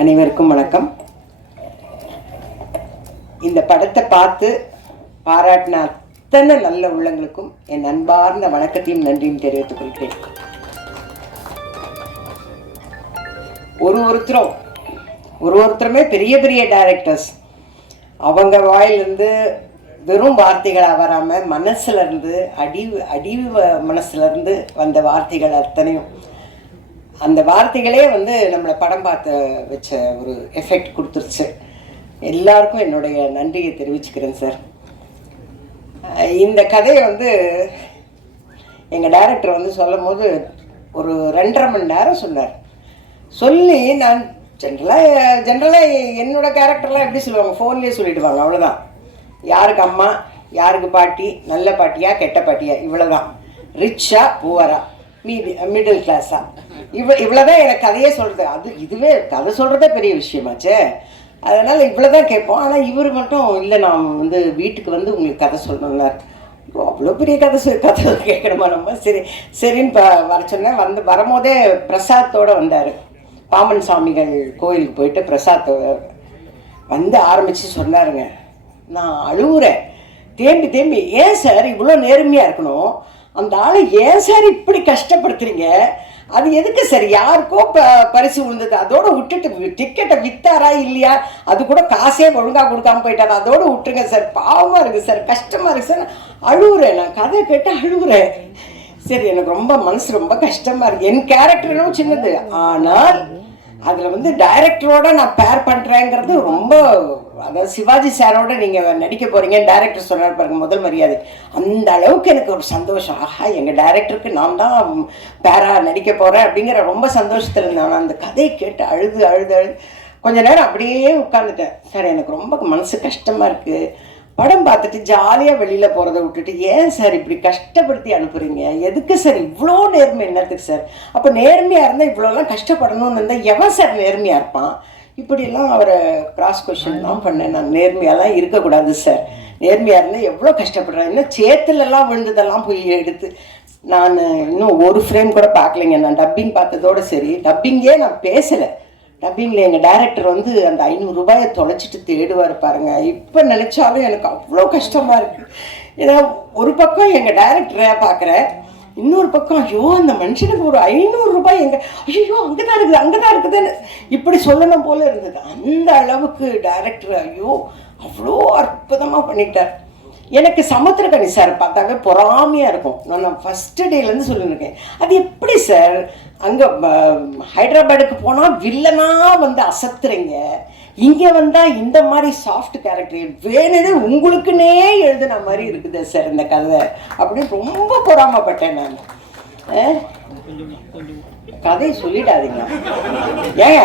அனைவருக்கும் வணக்கம். இந்த படத்தை பார்த்து பாராட்டின அத்தனை நல்ல உள்ளங்களுக்கும் என் அன்பார்ந்த வணக்கத்தையும் நன்றியும் தெரிவித்துக் கொள்கிறேன். ஒரு ஒருத்தரும் ஒரு ஒருத்தருமே பெரிய பெரிய டைரக்டர்ஸ் அவங்க வாயிலிருந்து வெறும் வார்த்தைகளாக வராமல் மனசுலேருந்து அடிவு அடிவு வ- வந்த வார்த்தைகள் அத்தனையும். அந்த வார்த்தைகளே வந்து நம்மளை படம் பார்த்து வச்ச ஒரு எஃபெக்ட் கொடுத்துருச்சு. எல்லாருக்கும் என்னுடைய நன்றியை தெரிவிச்சுக்கிறேன் சார் இந்த கதையை வந்து எங்கள் டைரக்டர் வந்து சொல்லும் போது ஒரு ரெண்டரை மணி நேரம் சொன்னார். சொல்லி நான் ஜென்ரலாக ஜென்ரலாக என்னோடய கேரக்டர்லாம் எப்படி சொல்லுவாங்க? ஃபோன்லேயே சொல்லிவிடுவாங்க அவ்வளோதான் யாருக்கு அம்மா யாருக்கு பாட்டி நல்ல பாட்டியா கெட்ட பாட்டியா? இவ்வளோதான் ரிச்சா புவரா மீதி மிடில் கிளாஸா இவ்வளோ இவ்வளோதான் எனக்கு கதையே சொல்கிறது அது இதுவே கதை சொல்கிறதே பெரிய விஷயமாச்சே. அதனால் இவ்வளோ தான் கேட்போம். ஆனால் இவர் மட்டும் இல்லை நான் வந்து வீட்டுக்கு வந்து உங்களுக்கு கதை சொல்லணும்னார் அவ்வளோ பெரிய கதை சொல் கதை கேட்கணுமா நம்ம? சரி சரின்னு ப வர சொன்னேன். வந்து வரும்போதே பிரசாத்தோட வந்தார். பாமன் சாமிகள் கோயிலுக்கு போயிட்டு பிரசாத்தோட வந்து ஆரம்பித்து சொன்னாருங்க. நான் அழுகுறேன் தேம்பி தேம்பி ஏன் சார் இவ்வளோ நேர்மையாக இருக்கணும்? அந்த ஆளை ஏன் சார் இப்படி கஷ்டப்படுத்துறீங்க? அது எதுக்கு சார்? யாருக்கோ ப பரிசு விழுந்தது. அதோட விட்டுட்டு டிக்கெட்டை விற்றாரா இல்லையா? அது கூட காசே ஒழுங்காக கொடுக்காம போயிட்டாரு. அதோடு விட்டுருங்க சார். பாவமாக இருக்குது சார். கஷ்டமாக இருக்குது சார். அழுகுறேன் நான் கதை கேட்டு அழுகுறேன் சரி எனக்கு ரொம்ப மனசு ரொம்ப கஷ்டமாக இருக்குது என் கேரக்டரும் சின்னது. ஆனால் அதில் வந்து டைரக்டரோட நான் பேர் பண்ணுறேங்கிறது ரொம்ப அதாவது சிவாஜி சாரோட நீங்கள் நடிக்க போகிறீங்க டைரக்டர் சொன்னார் பாருங்க முதல் மரியாதை. அந்த அளவுக்கு எனக்கு ஒரு சந்தோஷம். ஆஹா எங்கள் டைரக்டருக்கு நான் தான் பேரா நடிக்க போகிறேன் அப்படிங்கிற ரொம்ப சந்தோஷத்தில் இருந்தேன் நான் அந்த கதையை கேட்டு அழுது அழுது அழுது கொஞ்ச நேரம் அப்படியே உட்காந்துட்டேன் சார் எனக்கு ரொம்ப மனசு கஷ்டமாக இருக்குது படம் பார்த்துட்டு ஜாலியாக வெளியில் போகிறத விட்டுட்டு ஏன் சார் இப்படி கஷ்டப்படுத்தி அனுப்புகிறீங்க எதுக்கு சார் இவ்வளோ நேர்மை என்னத்துக்கு சார் அப்போ நேர்மையாக இருந்தால் இவ்வளோலாம் கஷ்டப்படணும்னு இருந்தால் எவன் சார் நேர்மையாக இருப்பான்? இப்படிலாம் அவரை கிராஸ் கொஷின் தான் பண்ணேன். நான் நேர்மையாலாம் இருக்கக்கூடாது சார் நேர்மையாக இருந்தால் எவ்வளோ கஷ்டப்படுறேன் இன்னும் சேத்துலலாம் விழுந்ததெல்லாம் போய் எடுத்து நான் இன்னும் ஒரு ஃப்ரேம் கூட பார்க்கலைங்க. நான் டப்பிங் பார்த்ததோட சரி. டப்பிங்கே நான் பேசலை. டப்பிங்கில் எங்கள் டைரக்டர் வந்து அந்த ஐநூறு ரூபாயை தொலைச்சிட்டு தேடுவார் பாருங்க. இப்போ நினச்சாலும் எனக்கு அவ்வளோ கஷ்டமாக இருக்குது ஏன்னா ஒரு பக்கம் எங்கள் டைரக்டரை பார்க்குறேன். இன்னொரு பக்கம் ஐயோ அந்த மனுஷனுக்கு ஒரு ஐநூறு ரூபாய் எங்க ஐயோ அங்கே தான் இருக்குது அங்கே தான் இருக்குதுன்னு இப்படி சொல்லணும் போல இருந்தது. அந்த அளவுக்கு டைரக்டர் ஐயோ அவ்வளோ அற்புதமாக பண்ணிட்டார். எனக்கு சமுத்திரகனி சார் பார்த்தாவே பொறாமையாக இருக்கும். நான் ஃபஸ்ட்டு டேலேருந்து சொல்லியிருக்கேன் அது எப்படி சார் அங்கே ஹைதராபாடுக்கு போனால் வில்லனாக வந்து அசத்துறீங்க. இங்கே வந்தால் இந்த மாதிரி சாஃப்ட் கேரக்டர் வேணும்னு உங்களுக்குன்னே எழுதுன மாதிரி இருக்குது சார் இந்த கதை அப்படின்னு ரொம்ப பொறாமப்பட்டேன் நான். கதையை சொல்லிடாதீங்க. ஏங்க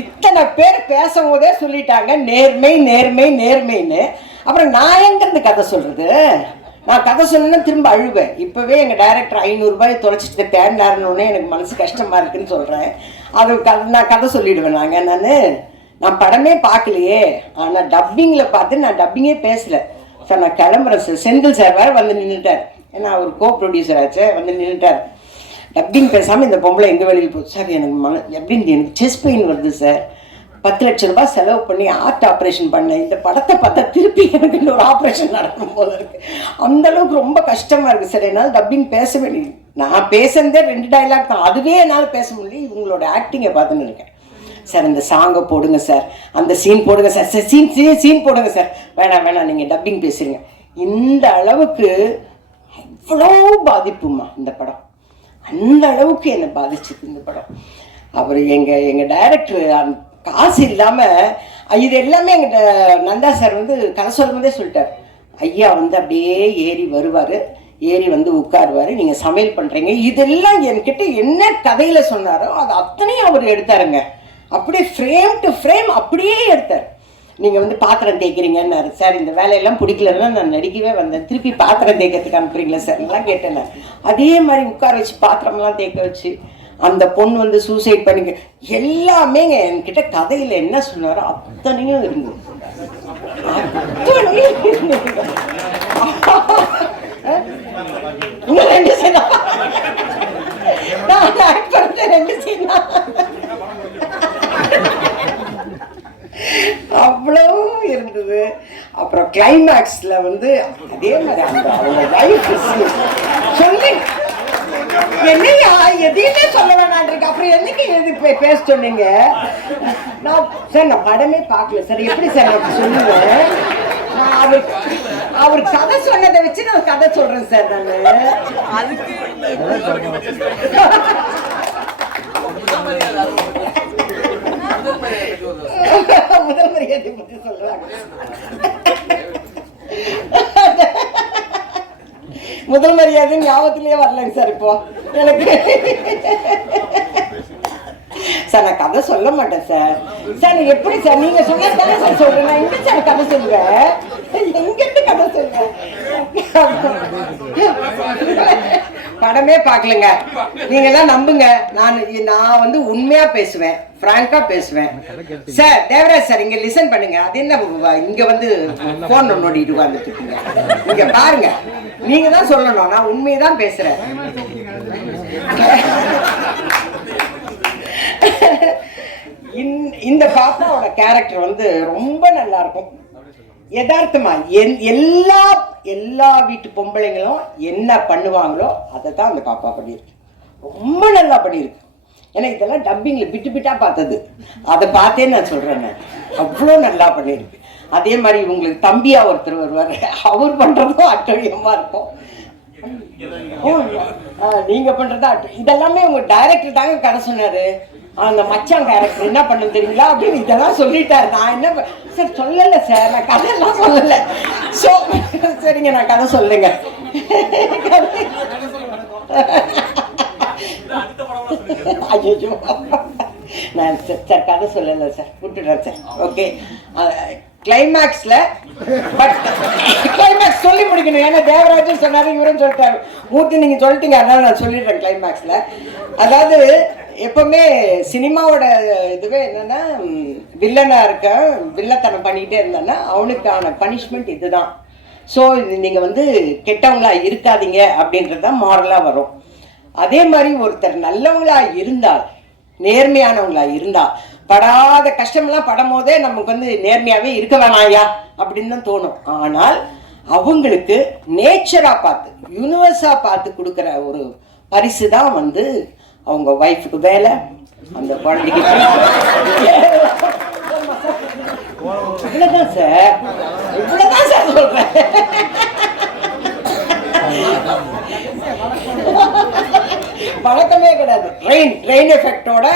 இத்தனை பேர் பேசும்போதே சொல்லிட்டாங்க நேர்மை நேர்மை நேர்மைன்னு. அப்புறம் நான் எங்கேருந்து கதை சொல்றது? நான் கதை சொல்லணும்னா திரும்ப அழுவேன். இப்போவே எங்கள் டைரக்டர் ஐநூறுரூபாய் தொலைச்சிட்டு தேடினாருன்னு எனக்கு மனசு கஷ்டமாக இருக்குன்னு சொல்கிறேன் அது கதை நான் கதை சொல்லிடுவேன் நாங்கள் நான் நான் படமே பார்க்கலையே. ஆனால் டப்பிங்கில் பார்த்து நான் டப்பிங்கே பேசலை. சார் நான் கிளம்புறேன் சார் செந்தில் சார் வேறு வந்து நின்றுட்டார் ஏன்னா அவர் கோ ப்ரொடியூசர் ஆச்சு வந்து நின்றுட்டார் டப்பிங் பேசாமல் இந்த பொம்பளை எங்கே வெளியில் போகுது சார் எனக்கு மன எப்படின்னு எனக்கு செஸ் பெயின் வருது சார் பத்து லட்ச ரூபாய் செலவு பண்ணி ஆர்ட் ஆப்ரேஷன் பண்ணேன். இந்த படத்தை பார்த்தா திருப்பி எனக்கு இன்னொரு ஆப்ரேஷன் நடக்கும் போல இருக்கு. அந்த அளவுக்கு ரொம்ப கஷ்டமாக இருக்குது சார் என்னால் டப்பிங் பேச வேண்டியது நான் பேசுனதே ரெண்டு டைலாக் தான். அதுவே என்னால் பேச முடியல. இவங்களோட ஆக்டிங்கை பார்த்துன்னு இருக்கேன். சார் இந்த சாங்கை போடுங்க சார் அந்த சீன் போடுங்க sir sir scene scene scene போடுங்க சார் வேணாம் வேணாம். நீங்கள் டப்பிங் பேசுறீங்க. இந்த அளவுக்கு அவ்வளோ பாதிப்புமா இந்த படம். அந்த அளவுக்கு என்னை பாதிச்சுது இந்த படம். அவர் எங்கள் எங்கள் டைரக்டர் காசு இல்லாமல் இது எல்லாமே எங்கள் நந்தா சார் வந்து கதை சொல்லும்போதே சொல்லிட்டார். ஐயா வந்து அப்படியே ஏறி வருவார். ஏறி வந்து உட்காருவார். நீங்கள் சமையல் பண்ணுறீங்க இதெல்லாம் என்கிட்ட என்ன கதையில் சொன்னாரோ அது அத்தனையும் அவர் எடுத்தாருங்க. அப்படியே ஃப்ரேம் டு ஃப்ரேம் அப்படியே எடுத்தார். நீங்கள் வந்து பாத்திரம் தேய்க்கிறீங்கன்னாரு சார் இந்த வேலையெல்லாம் பிடிக்கலன்னா நான் நடிக்கவே வந்தேன். திருப்பி பாத்திரம் தேய்க்கிறதுக்கு அனுப்புறீங்களா சார்? எல்லாம் கேட்டேன் நான். அதே மாதிரி உட்கார வச்சு பாத்திரம்லாம் தேய்க்க வச்சு அந்த பொண்ணு வந்து சூசைட் பண்ணிக்க எல்லாமே என்கிட்ட கதையில் என்ன சொன்னாரோ அத்தனையும் இருந்தது. அத்தனையும் இருந்தது. இன்னும் ரெண்டு செகண்ட் கிளைமேக்ஸ்ல வந்து அதே மாதிரி அந்த அவங்க வைஃப் சொல்லி. என்னையா? எதையுமே சொல்ல இருக்கு அப்புறம் என்னைக்கு எது பேச சொன்னீங்க? நான் சார் நான் படமே பார்க்கல சார். எப்படி சார் நான் சொல்லுவேன் நான் அவர் அவர் கதை சொன்னதை வச்சு நான் கதை சொல்றேன் சார் நான். முதல் மரியாதை பத்தி சொல்றாங்க முதல் மரியாதை ஞாபகத்திலேயே வரலங்க சார் இப்போ. எனக்கு சார் நான் கதை சொல்ல மாட்டேன் சார். சார் எப்படி சார்? நீங்க சொன்னா தானே சார் சொல்றேன். நான் எங்க சார் கதை சொல்றேன் எங்கிட்டு கதை சொல்லுவேன் படமே பார்க்கலங்க. நீங்க எல்லாம் நம்புங்க. நான் நான் வந்து உண்மையா பேசுவேன். பிராங்கா பேசுவேன். சார் தேவராஜ் சார் இங்க லிசன் பண்ணுங்க. அது என்ன இங்க வந்து போன் நோண்டிட்டு உட்கார்ந்துட்டு இருக்கீங்க இங்க பாருங்க. நீங்க தான் சொல்லணும். நான் உண்மையை தான் பேசுறேன். இந்த- இந்த பாப்பாவோட கேரக்டர் வந்து ரொம்ப நல்லா இருக்கும். யதார்த்தமா என் எல்லா எல்லா வீட்டு பொம்பளைங்களும் என்ன பண்ணுவாங்களோ அதை தான் அந்த பாப்பா பண்ணியிருக்கு ரொம்ப நல்லா பண்ணியிருக்கு ஏன்னா இதெல்லாம் டப்பிங்கில் பிட்டு பிட்டா பார்த்தது. அதை பார்த்தே நான் சொல்றேன் நான். அவ்வளோ நல்லா பண்ணியிருக்கு அதே மாதிரி உங்களுக்கு தம்பியா ஒருத்தர் வருவார். அவர் பண்றதும் அட்டழியமா இருக்கும். ஆ, நீங்க பண்றதா இதெல்லாமே உங்க டைரக்டர் தாங்க கதை சொன்னாரு. அந்த மச்சான் கேரக்டர் என்ன பண்ணும் தெரியுங்களா? அப்படின்னு இதெல்லாம் சொல்லிட்டாரு. நான் என்ன சார் சொல்லல சார் நான் கதையெல்லாம் சொல்லல. ஸோ சரிங்க நான் கதை சொல்லுங்க. ஐயோ நான் சார் சார் கதை சொல்லல சார் விட்டுடுறேன் சார் ஓகே கிளைமேக்ஸ்ல பட் கிளைமேக்ஸ் சொல்லி முடிக்கணும். ஏன்னா தேவராஜும் சொன்னாரு இவரும் சொல்லிட்டாரு. மூர்த்தி நீங்க சொல்லிட்டீங்க அதனால நான் சொல்லிடுறேன் கிளைமேக்ஸ்ல அதாவது எப்பவுமே சினிமாவோட இதுவே என்னன்னா வில்லனா இருக்க வில்லத்தனம் பண்ணிக்கிட்டே இருந்தான்னா அவனுக்கான பனிஷ்மெண்ட் இதுதான். ஸோ இது நீங்கள் வந்து கெட்டவங்களா இருக்காதீங்க அப்படின்றது தான் மாரலாக வரும். அதே மாதிரி ஒருத்தர் நல்லவங்களா இருந்தால் நேர்மையானவங்களா இருந்தா படாத கஷ்டமெல்லாம் படும் போதே நமக்கு வந்து நேர்மையாவே இருக்க வேணாயா அப்படின்னு தான் தோணும். ஆனால் அவங்களுக்கு நேச்சரா பார்த்து யூனிவர்ஸா பார்த்து கொடுக்குற ஒரு பரிசு தான் வந்து அவங்க ஒய்ஃபுக்கு வேலை அந்த குழந்தைக்கு இவ்வளோதான் சார். இவ்வளோதான் சார் சொல்கிறேன் வழக்கமே கிடையாது. ட்ரெயின் ட்ரெயின் எஃபெக்டோட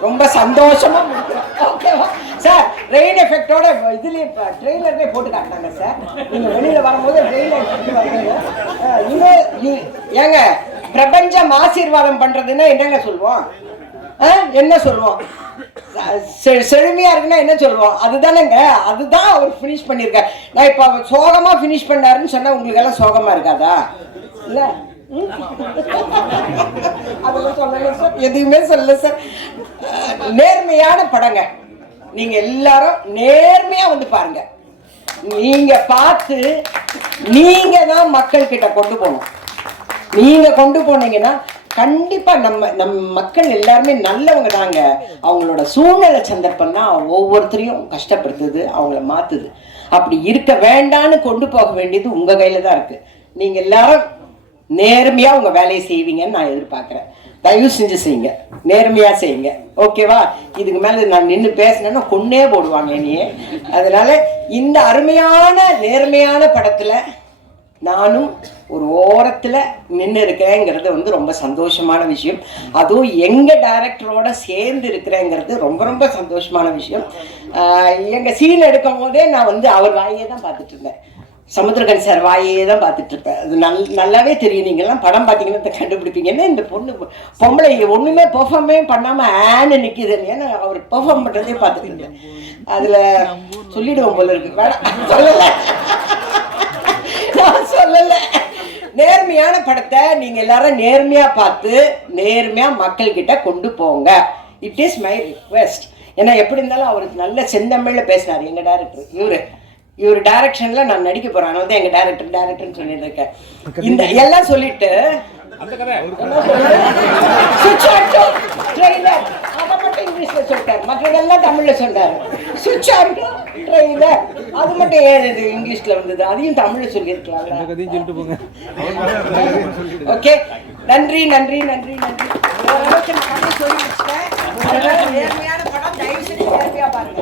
ரொம்ப சந்தோஷமா ஓகேவா சார் ரெயின் எஃபெக்டோட இதுலேயே ட்ரெயிலருமே போட்டு காட்டினாங்க சார். நீங்கள் வெளியில் வரும்போது ட்ரெயின் எஃபெக்ட் வருவீங்க இன்னும் இ- ஏங்க பிரபஞ்சம் ஆசீர்வாதம் பண்றதுன்னா என்னங்க சொல்லுவோம் என்ன சொல்லுவோம் செ- செழுமையா இருக்குன்னா என்ன சொல்லுவோம் அதுதானேங்க. அதுதான் அவர் ஃபினிஷ் பண்ணியிருக்காரு. நான் இப்போ அவர் சோகமா ஃபினிஷ் பண்ணாருன்னு சொன்னா உங்களுக்கு எல்லாம் சோகமா இருக்காதா? இல்ல? அதெல்லாம் சொல்லல சார் எதுவுமே சொல்லல சார் நேர்மையான படங்க. நீங்க எல்லாரும் நேர்மையா வந்து பாருங்க. நீங்க பார்த்து நீங்க தான் மக்கள் கிட்ட கொண்டு போகணும். நீங்க கொண்டு போனீங்கன்னா கண்டிப்பா நம்ம நம்ம மக்கள் எல்லாருமே நல்லவங்க தாங்க. அவங்களோட சூழ்நிலை சந்தர்ப்பம் தான் ஒவ்வொருத்தரையும் கஷ்டப்படுத்துது அவங்கள மாத்துது. அப்படி இருக்க வேண்டான்னு கொண்டு போக வேண்டியது உங்க கையில தான் இருக்கு. நீங்க எல்லாரும் நேர்மையா உங்க வேலையை செய்வீங்கன்னு நான் எதிர்பார்க்கிறேன். தயவு செஞ்சு செய்யுங்க. நேர்மையா செய்யுங்க. ஓகேவா? இதுக்கு மேல நான் நின்று பேசினேன்னா கொன்னே போடுவாங்க என்னையே. அதனால இந்த அருமையான நேர்மையான படத்துல நானும் ஒரு ஓரத்தில் நின்று இருக்கிறேங்கிறது வந்து ரொம்ப சந்தோஷமான விஷயம். அதுவும் எங்கள் டைரக்டரோட சேர்ந்து இருக்கிறேங்கிறது ரொம்ப ரொம்ப சந்தோஷமான விஷயம். எங்கள் சீன் எடுக்கும் போதே நான் வந்து அவர் வாயே தான் பார்த்துட்டு இருந்தேன். சமுத்திரகன் சார் வாயே தான் பார்த்துட்டு இருப்பேன். அது நல் நல்லாவே தெரியும். நீங்கள்லாம் படம் பார்த்தீங்கன்னா இதை கண்டுபிடிப்பீங்க. என்ன இந்த பொண்ணு பொம்பளை ஒன்றுமே பெர்ஃபார்மே பண்ணாமல் ஆன்னு நிற்கிது ஏன்னா அவர் பெர்ஃபார்ம் பண்ணுறதே பார்த்துட்டு இருந்தேன். அதில் சொல்லிவிடுவோம் போல இருக்கு. வேணாம் சொல்லலை. சொல்லல. நேர்மையான படத்தை நீங்க எல்லாரும் நேர்மையா பார்த்து நேர்மையா மக்கள் கிட்ட கொண்டு போங்க. இட் இஸ் மை ரிக்வெஸ்ட் ஏன்னா எப்படி இருந்தாலும் அவருக்கு நல்ல செந்தமிழ்ல பேசினார். எங்க டேரக்டர் இவரு. இவர் டைரக்ஷன்ல நான் நடிக்க போறேன். அதனால தான் எங்க டேரக்டர் டேரக்டர்னு சொல்லிட்டு இருக்கேன் இந்த எல்லாம் சொல்லிட்டு ட்ரெய்லர் அதை மட்டும் இங்கிலீஷ்ல சொல்லிட்டாரு. மற்றதெல்லாம் தமிழ்ல சொன்னாரு சுவிட்ச் ஆன் டு ட்ரெயில அது மட்டும் ஏன் இது இங்கிலீஷ்ல வந்தது? அதையும் தமிழ்ல போங்க. ஓகே நன்றி நன்றி நன்றி நன்றி. ஓரளவுக்கு நான் சொல்லி முடிச்சிட்டேன் ஓரளவு நேர்மையான படம் தயவு செஞ்சு நேர்மையா பாருங்க